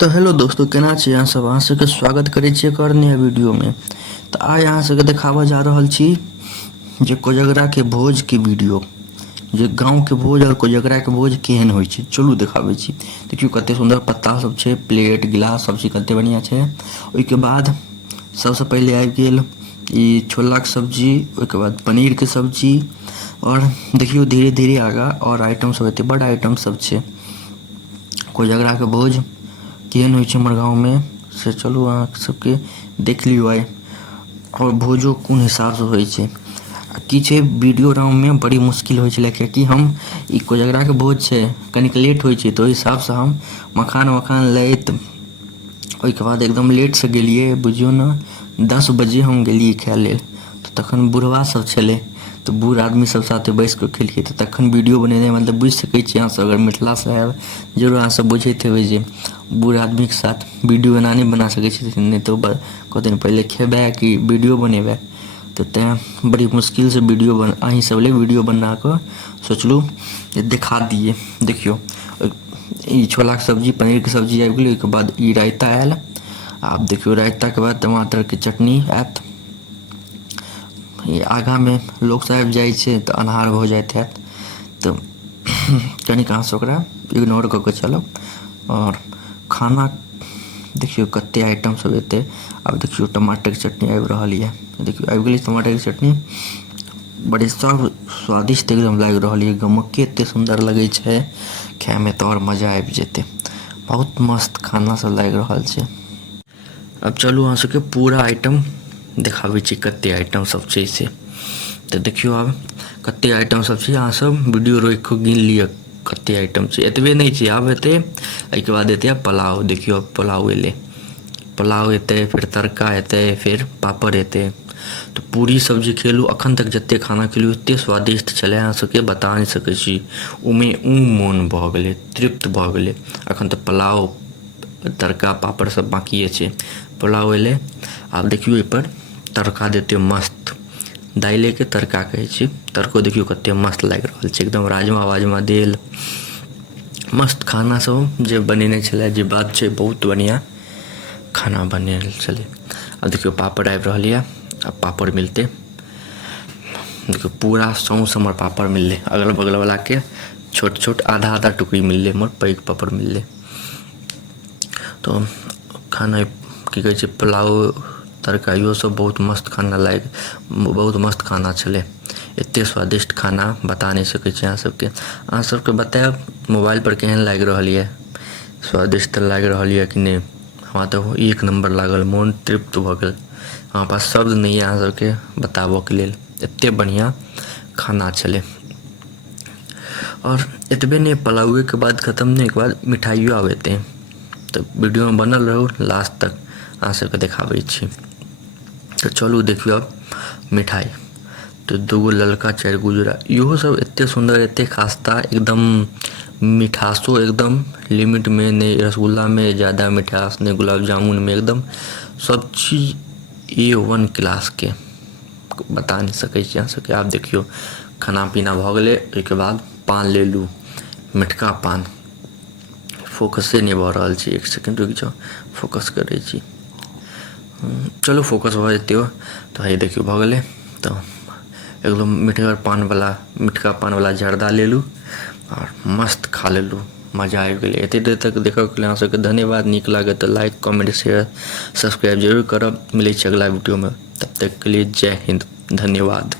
तो हेलो दोस्तों, केना छी अहाँ सब। अहाँ सबके स्वागत करै छी एक और नया वीडियो में। तो आइ अहाँ सबके देखाबऽ जा रहल छी जे कोजगरा के भोज के वीडियो, जे गाँव के भोज और कोजगरा के भोज केहन होइ छै। चलू देखाबै छी। देखियो कते सुंदर पत्ता सब छै, प्लेट गिलास सब चीज कते बढ़िया छै। ओइके बाद सबसे पहले आबि गेल ई छोला के सब्जी, ओइके बाद पनीर के सब्जी, और देखियो धीरे धीरे आगा और आइटम सब एते बड़ आइटम सब छै। कोजगरा के भोज केहन होइ छै हमर गाँव में से चलू अहाँ सबके देख लियौ आइ, और भोजो कोन हिसाब से होइ छै। की छै वीडियो बनाबऽ में बड़ी मुश्किल होइ छलै, कियाकि हम ई कोजगरा के भोज छै कनिक लेट होइ छै, तो ओहि हिसाब से हम मखान लैत ओइके बाद एकदम लेट से गेलियै। बुझियौ ने 10 बजे हम गेलियै खाय लेल। तो तखन बुढ़वा सब छलै, तो बूढ़ आदमी सब साथे बैस कऽ खेलियै। तो तखन वीडियो बनेनाइ मतलब बुझि सकै छी अहाँ सब, अगर मिथिला से आयब जरूर अहाँ सब बुझैत हेबै जे बूढ़ आदमी के साथ वीडियो एना नहि बना सकै छथिन, नहि तो कहथिन पहिले खेबै कि वीडियो बनेबै। तो तेँ बड़ी मुश्किल से वीडियो अहीं सब ले वीडियो बना कऽ सोचलहुँ जे देखा दियै। देखियौ ई छोला के सब्जी, पनीर के सब्जी आबि गेलै। ओइके बाद ई रायता आयल। आब देखियो रायता के बाद टमाटर के चटनी आयत। आगा में लोग सब आबि जाइ छै तऽ अन्हार भऽ जाइत हैत, तऽ कनिक अहाँ सब ओकरा इग्नोर कऽ के चलब। और खाना देखियो कते आइटम सब एतै। अब देखियो टमाटर के चटनी आबि रहल ये। देखियो आबि गेलै टमाटर के चटनी, बड़े सब स्वादिष्ट एकदम लागि रहल ये। गमके एते सुंदर लगे छै खाय में, तो और मजा आबि जेतै। बहुत मस्त खाना सब लागि रहल छै। अब चलू अहाँ सबके पूरा आइटम देखाबै छी, कते आइटम सब छै से। तो देखियो आब कते आइटम सब छै, अहाँ सब वीडियो रोकि कऽ गिन लिअ कते आइटम छै। एतबे नहीं छै, आब एतै एहिके बाद एतै पुलाव। देखियो पुलाव एलै, पुलाव एतै, फिर तड़का एतै, फिर पापड़ एतै। तो पूरी सब्जी खेलू, अखन तक जते खाना खेलू एते स्वादिष्ट छलै अहाँ सबके बता नहीं सकै छी। उमे मोन भऽ गेलै, तृप्त भऽ गेलै। अखन तऽ पुलाव तड़का पापड़ सब बाकिए छै। पुलाव एलै, आब देखियो एहिपर तड़का देतै मस्त। दाइले के तड़का कहै छी, तड़को देखियो कते मस्त लागि रहल छै, एकदम राजमा वाजमा देल। मस्त खाना सब जे बनेने छलै, जे बात छै बहुत बढ़िया खाना बनेल छलै। अब देखियो पापड़ आबि रहल यऽ, अब पापड़ मिलतै। देखियो पूरा सौंस हमर पापड़ मिललै, अगल बगल वाला के छोट छोट आधा आधा टुकड़ी मिललै, हमर पैघ पापड़ मिललै। तो खाना की कहै छै पुलाव तड़का इहो सब बहुत मस्त खाना बहुत मस्त खाना छलै। एते स्वादिष्ट खाना बता नहीं सकै छी अहाँ सबके। अहाँ सबके बतायब मोबाइल पर केहन लागि रहल यऽ, स्वादिष्ट लागि रहल यऽ कि नहीं। हमरा तो एक नंबर लागल, मोन तृप्त भऽ गेल। हमरा पास शब्द नहीं है अहाँ सबके बताबऽ के लेल, एते बढ़िया खाना छलै। और एतबे नहीं, पुलावे के बाद खत्म नहीं, के बाद मिठाइयो आब एतै। तो वीडियो में बनल रहू लास्ट तक, अहाँ सबके देखाबै छी। तो चलू देखियो अब मिठाई। तो 2 ललका 4 उजरा, इहो सब एते सुंदर एते खास्ता, एकदम मिठासो एकदम लिमिट में नहीं। रसगुल्ला में ज़्यादा मिठास नहीं, गुलाब जामुन में एकदम सब चीज A1 क्लास के, बता नहीं सकै छी अहाँ सबके। आब देखियो खाना पीना भऽ गेलै। ओइके बाद पान लेलू, मिठका पान। फोकसे नहीं भऽ रहल छै, एक सेकंड रुकि जाउ, फोकस करै छी। चलो फोकस भऽ जेतै। तो हे देखियो भऽ गेलै। तो एकदम मिठका पान वाला जर्दा लेलू और मस्त खा लेलू, मजा आबि गेलै। एते देर तक देखऽ के लेल अहाँ सबके धन्यवाद। नीक लागत तऽ लाइक कमेंट शेयर सब्सक्राइब जरूर करब। मिलै छै अगला वीडियो में, तब तक के लिए जय हिंद, धन्यवाद।